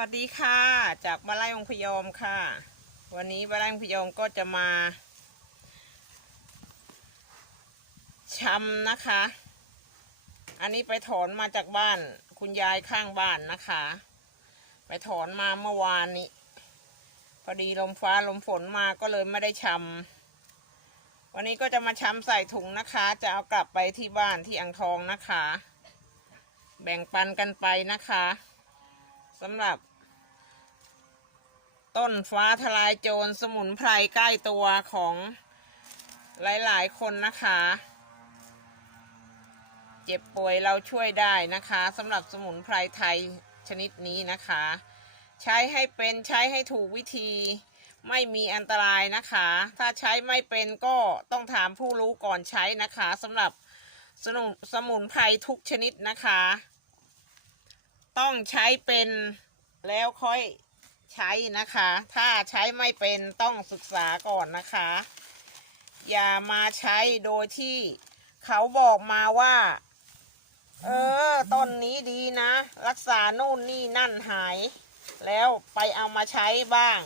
วัสดีค่ะ จากบ้านไร่องพยอมค่ะ วันนี้บ้านไร่องพยอมก็จะมาชำนะคะ อันนี้ไปถอนมาจากบ้านคุณยายข้างบ้านนะคะ ไปถอนมาเมื่อวานนี้ พอดีลมฟ้าลมฝนมาก็เลยไม่ได้ชำวันนี้ก็จะมาชำใส่ถุงนะคะ จะเอากลับไปที่บ้านที่อ่างทองนะคะ แบ่งปันกันไปนะคะ สำหรับ ต้นฟ้าทลายโจรสมุนไพรใกล้ตัวของหลาย ๆ คนนะคะ เจ็บป่วยเราช่วยได้นะคะสำหรับสมุนไพรไทยชนิดนี้นะคะ ใช้ให้เป็นใช้ให้ถูกวิธีไม่มีอันตรายนะคะ ถ้าใช้ไม่เป็นก็ต้องถามผู้รู้ก่อนใช้นะคะสำหรับสนุนสมุนไพรทุกชนิดนะคะ ต้องใช้เป็นแล้วค่อยใช้นะคะ ถ้าใช้ไม่เป็นต้องศึกษาก่อนนะคะ อย่ามาใช้โดยที่เขาบอกมาว่า เออต้นนี้ดีนะ รักษาโน่นนี่นั่นหาย แล้วไปเอามาใช้บ้าง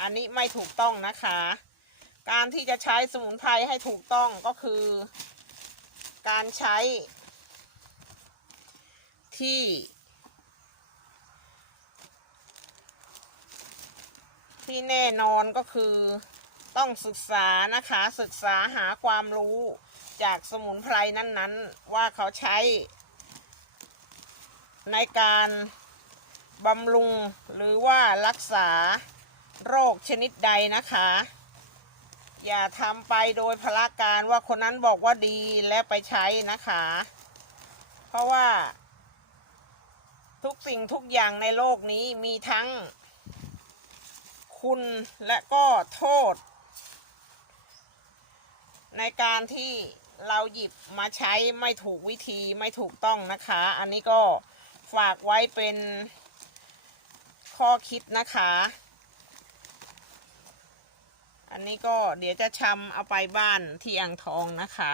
อันนี้ไม่ถูกต้องนะคะ การที่จะใช้สมุนไพรให้ถูกต้องก็คือ การใช้ที่ ที่แน่นอนก็คือต้องศึกษานะคะศึกษาหาความรู้จากสมุนไพรนั้นๆ ว่าเขาใช้ ในการบำรุงหรือว่ารักษาโรคชนิดใดนะคะ อย่าทำไปโดยพละการว่าคนนั้นบอกว่าดีและไปใช้นะคะ เพราะว่า ทุกสิ่งทุกอย่างในโลกนี้มีทั้ง คุณและก็โทษ ในการที่เราหยิบมาใช้ไม่ถูกวิธีไม่ถูกต้องนะคะ อันนี้ก็ฝากไว้เป็นข้อคิดนะคะ อันนี้ก็เดี๋ยวจะชำเอาไปบ้านที่อ่างทองนะคะ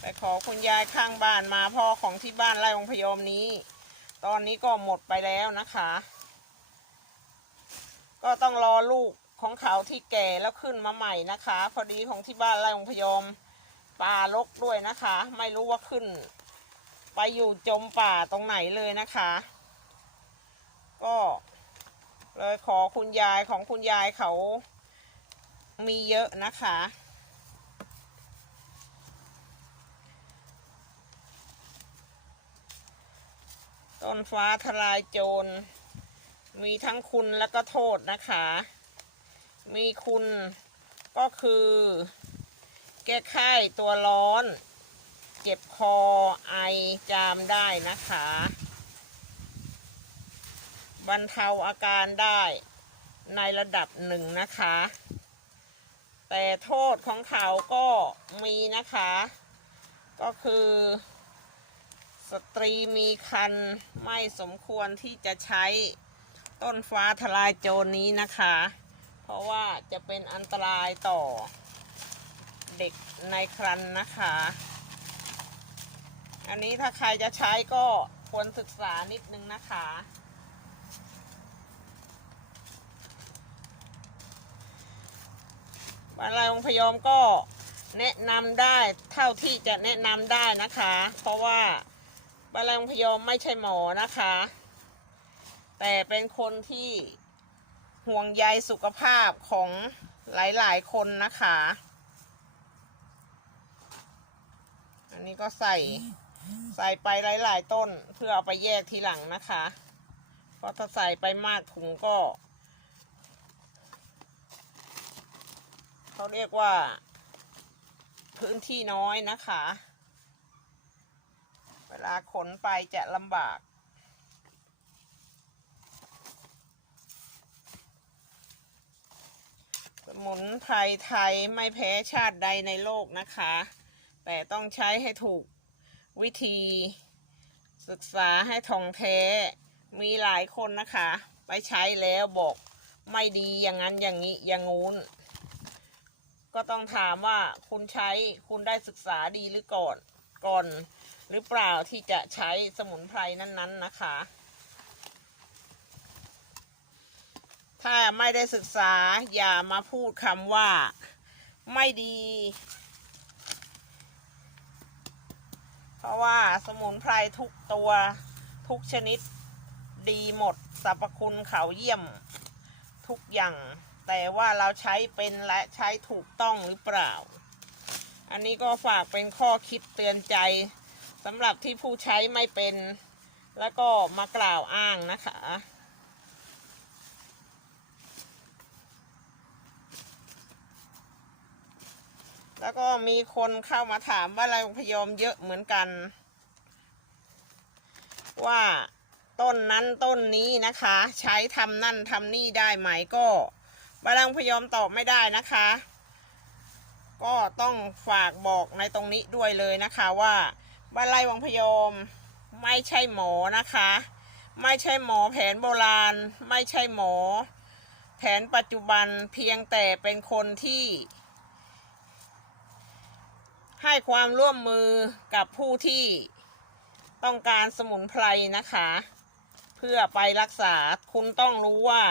ไปขอคุณยายข้างบ้านมาพ่อของที่บ้านไร่องพยอมนี้ ตอนนี้ก็หมดไปแล้วนะคะ ก็ต้องรอลูกของเขาที่แก่แล้วขึ้นมาใหม่นะคะ พอดีของที่บ้านไรองพยอมป่ารกด้วยนะคะ ไม่รู้ว่าขึ้น ไปอยู่จมป่าตรงไหนเลยนะคะ ก็เลยขอคุณยายของคุณยายเขามีเยอะนะคะ ต้นฟ้าทลายโจร มีทั้งคุณและก็โทษนะคะ มีคุณก็คือ แก้ไข้ตัวร้อน เจ็บคอไอจามได้นะคะ บรรเทาอาการได้ในระดับหนึ่งนะคะ แต่โทษของเขาก็มีนะคะ ก็คือ สตรีมีคันไม่สมควรที่จะใช้ ต้นฟ้าทลายโจรนี้นะคะ เพราะว่าจะเป็นอันตรายต่อเด็กในครันนะคะ อันนี้ถ้าใครจะใช้ก็ควรศึกษานิดนึงนะคะบรรลัยองพยอมก็แนะนำได้เท่าที่จะแนะนำได้นะคะ เพราะว่าบรรลัยองพยอมไม่ใช่หมอนะคะ แต่เป็นคนที่ห่วงใยสุขภาพของหลายๆ คนนะคะ อันนี้ก็ใส่ใส่ไปหลาย ๆ ต้นเพื่อเอาไปแยกทีหลังนะคะ เพราะถ้าใส่ไปมากถุงก็ เขาเรียกว่า พื้นที่น้อยนะคะ เวลาขนไปจะลำบาก มุนไพรไทยไม่แพ้ชาติใดในโลกนะคะ แต่ต้องใช้ให้ถูกวิธี ศึกษาให้ท่องแท้มีหลายคนนะคะ ไปใช้แล้วบอกไม่ดีอย่างนั้นอย่างนี้อย่างงู้น ก็ต้องถามว่าคุณใช้คุณได้ศึกษาดีหรือก่อนก่อน หรือเปล่าที่จะใช้สมุนไพรนั้นๆนะคะ ถ้าไม่ได้ศึกษาอย่ามาพูดคำว่าไม่ดี เพราะว่าสมุนไพรทุกตัวทุกชนิดดีหมดสรรพคุณเขาเยี่ยมทุกอย่าง แต่ว่าเราใช้เป็นและใช้ถูกต้องหรือเปล่า อันนี้ก็ฝากเป็นข้อคิดเตือนใจสำหรับที่ผู้ใช้ไม่เป็น แล้วก็มากล่าวอ้างนะคะ แล้วก็มีคนเข้ามาถามว่าอะไรพยอมเยอะเหมือนกัน ว่าต้นนั้นต้นนี้นะคะ ใช้ทำนั่นทำนี่ได้ไหมก็บาลังพยอมตอบไม่ได้นะคะ ก็ต้องฝากบอกในตรงนี้ด้วยเลยนะคะว่าบานไร่วังพยอมไม่ใช่หมอนะคะ ไม่ใช่หมอแผนโบราณ ไม่ใช่หมอ แผนปัจจุบันเพียงแต่เป็นคนที่ ความร่วมมือกับผู้ที่ต้องการสมุนไพรนะคะ เพื่อไปรักษาคุณต้องรู้ว่า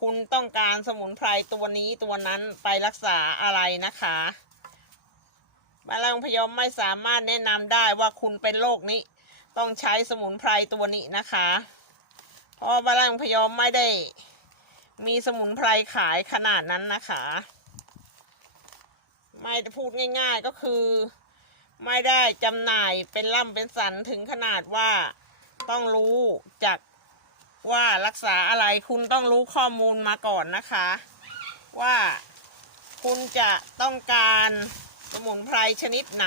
คุณต้องการสมุนไพรตัวนี้ตัวนั้นไปรักษาอะไรนะคะบาลังพยอมไม่สามารถแนะนำได้ว่าคุณเป็นโรคนี้ ต้องใช้สมุนไพรตัวนี้นะคะ เพราะบาลังพยอมไม่ได้มีสมุนไพรขายขนาดนั้นนะคะ ไม่พูดง่าย ๆก็คือ ไม่ได้จำหน่ายเป็นล่ำเป็นสันถึงขนาดว่าต้องรู้จากว่ารักษาอะไรคุณต้องรู้ข้อมูลมาก่อนนะคะ ว่าคุณจะต้องการสมุนไพรชนิดไหน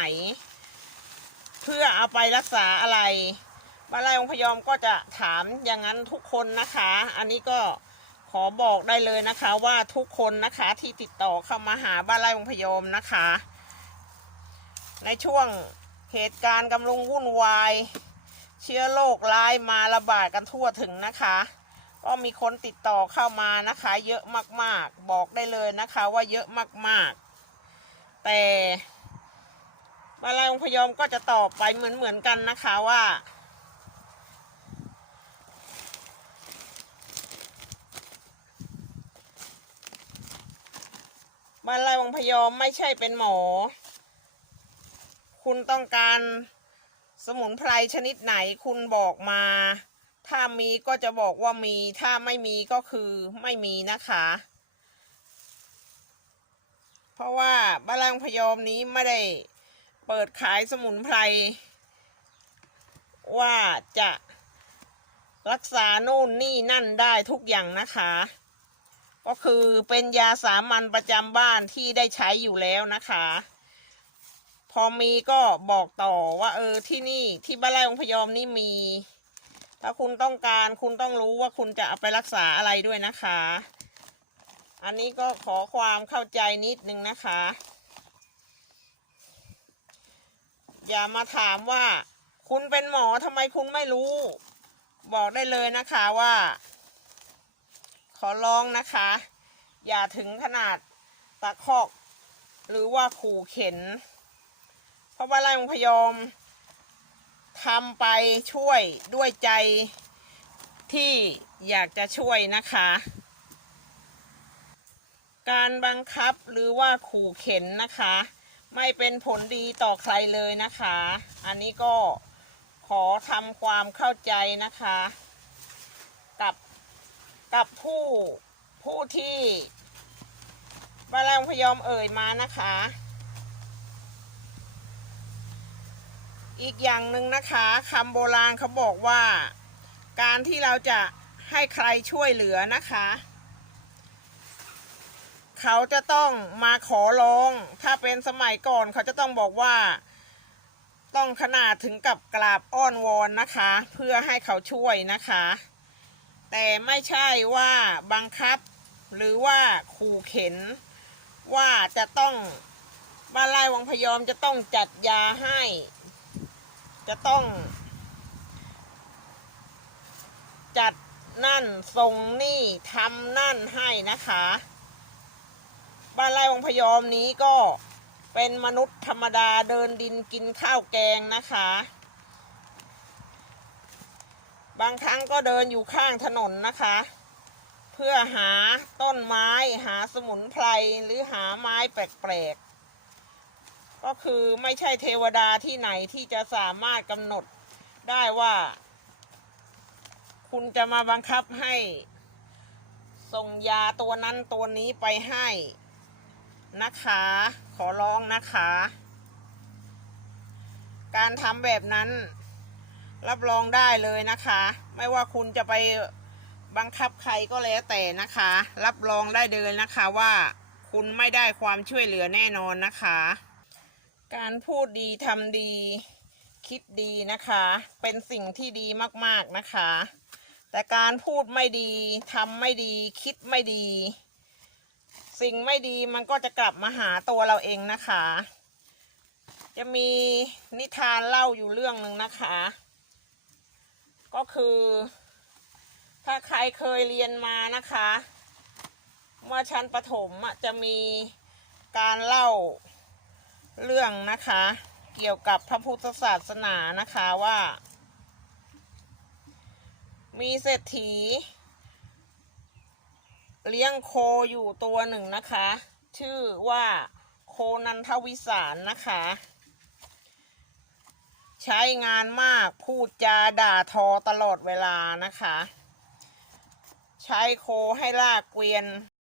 เพื่อเอาไปรักษาอะไรบ้านไร่องพยอมก็จะถามอย่างนั้นทุกคนนะคะ อันนี้ก็ขอบอกได้เลยนะคะว่าทุกคนนะคะที่ติดต่อเข้ามาหาบ้านไร่องพยอมนะคะ ในช่วงเหตุการณ์กำลังวุ่นวาย เชื้อโรคร้ายมาระบาดกันทั่วถึงนะคะ ก็มีคนติดต่อเข้ามานะคะ เยอะมากๆ บอกได้เลยนะคะว่าเยอะมากๆ แต่มาลายองพยอมก็จะตอบไปเหมือนๆกันนะคะว่าบานไร่วังพยอมไม่ใช่เป็นหมอ คุณต้องการสมุนไพรชนิดไหนคุณบอกมา ถ้ามีก็จะบอกว่ามี ถ้าไม่มีก็คือไม่มีนะคะ เพราะว่าบ้านไร่วังพยอมนี้ไม่ได้เปิดขายสมุนไพร ว่าจะรักษาโน่นนี่นั่นได้ทุกอย่างนะคะ ก็คือเป็นยาสามัญประจำบ้านที่ได้ใช้อยู่แล้วนะคะ พอมีก็บอกต่อว่า เออที่นี่ที่บ้านไร่องพยอมนี่มี ถ้าคุณต้องการคุณต้องรู้ว่าคุณจะเอาไปรักษาอะไรด้วยนะคะ อันนี้ก็ขอความเข้าใจนิดนึงนะคะ อย่ามาถามว่า คุณเป็นหมอทำไมคุณไม่รู้ บอกได้เลยนะคะว่า ขอร้องนะคะ อย่าถึงขนาดตะคอก หรือว่าขู่เข็น เพราะว่าไร่องพยอมทำไปช่วยด้วยใจที่อยากจะช่วยนะคะ การบังคับหรือว่าขู่เข็นนะคะ ไม่เป็นผลดีต่อใครเลยนะคะ อันนี้ก็ขอทำความเข้าใจนะคะ กับกับผู้ผู้ที่บาลังพยอมเอ่ยมานะคะ อีกอย่างหนึ่งนะคะคำโบราณเขาบอกว่า การที่เราจะให้ใครช่วยเหลือนะคะ เขาจะต้องมาขอร้อง ถ้าเป็นสมัยก่อนเขาจะต้องบอกว่า ต้องขนาดถึงกับกราบอ้อนวอนนะคะ เพื่อให้เขาช่วยนะคะ แต่ไม่ใช่ว่าบังคับหรือว่าขู่เข็น ว่าจะต้องบ้านไร่วังพยอมจะต้องจัดยาให้ จะต้อง จัดนั่นส่งนี่ทำนั่นให้นะคะ บ้านไร่วังพยอมนี้ก็เป็นมนุษย์ธรรมดาเดินดินกินข้าวแกงนะคะ บางครั้งก็เดินอยู่ข้างถนนนะคะ เพื่อหาต้นไม้หาสมุนไพรหรือหาไม้แปลก ก็คือไม่ใช่เทวดาที่ไหนที่จะสามารถกำหนดได้ว่า คุณจะมาบังคับให้ ส่งยาตัวนั้นตัวนี้ไปให้นะคะ ขอร้องนะคะ การทำแบบนั้น รับรองได้เลยนะคะ ไม่ว่าคุณจะไปบังคับใครก็แล้วแต่นะคะ รับรองได้เลยนะคะว่า คุณไม่ได้ความช่วยเหลือแน่นอนนะคะ การพูดดีทำดี คิดดีนะคะ เป็นสิ่งที่ดีมากๆนะคะ แต่การพูดไม่ดีทำไม่ดี คิดไม่ดี สิ่งไม่ดีมันก็จะกลับมาหาตัวเราเองนะคะ จะมีนิทานเล่าอยู่เรื่องหนึ่งนะคะ ก็คือ ถ้าใครเคยเรียนมานะคะ เมื่อชั้นประถมจะมีการเล่า เรื่องนะคะ เกี่ยวกับพระพุทธศาสนานะคะว่า มีเศรษฐี เลี้ยงโคอยู่ตัวหนึ่งนะคะ ชื่อว่าโคนันทวิสารนะคะ ใช้งานมากพูดจาด่าทอตลอดเวลานะคะ ใช้โคให้ลากเกวียน